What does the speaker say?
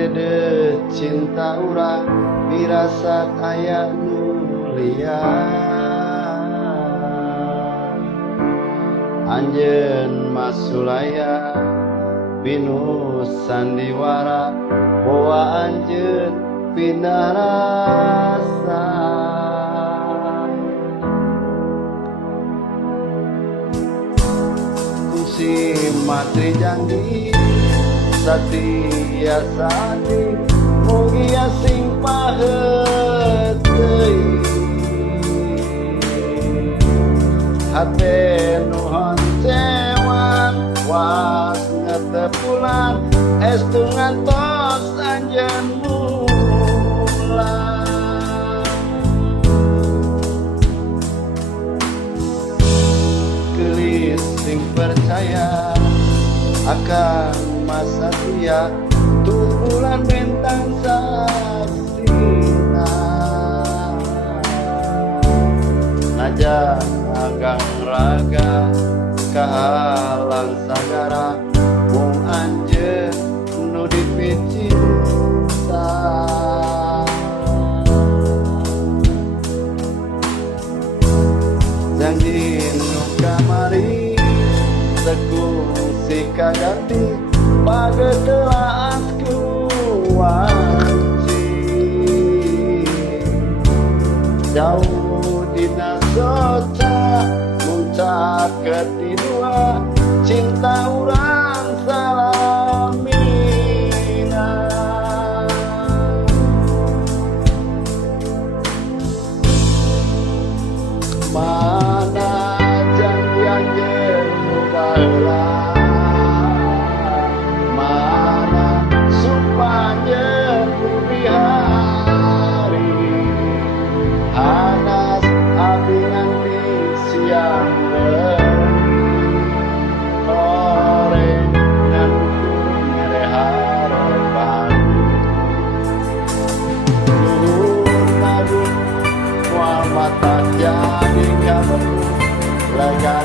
dede cinta urang dirasat aya mulia anjeun masulaya binu sandiwara boa anjeun pindah rasa si matri janji satia sati mugia sing pahet deui hate nuhon cewan was ngetepulan estu ngantos anjeun mulang gelis sing percaya akan masa tia tubulan bentang saksina naja agang raga kahalang sagara mung anjeun nu dipicinta janji nu kamari teguh si kaganti pagedelaasku wanci jauh dina soca muncak ketidua cinta urang salamina mana janji anjeun nu baheula Hanas abdi nganti siang ore ngantu ngereharepan Nuhun Agung Muhammad jadi kamu lega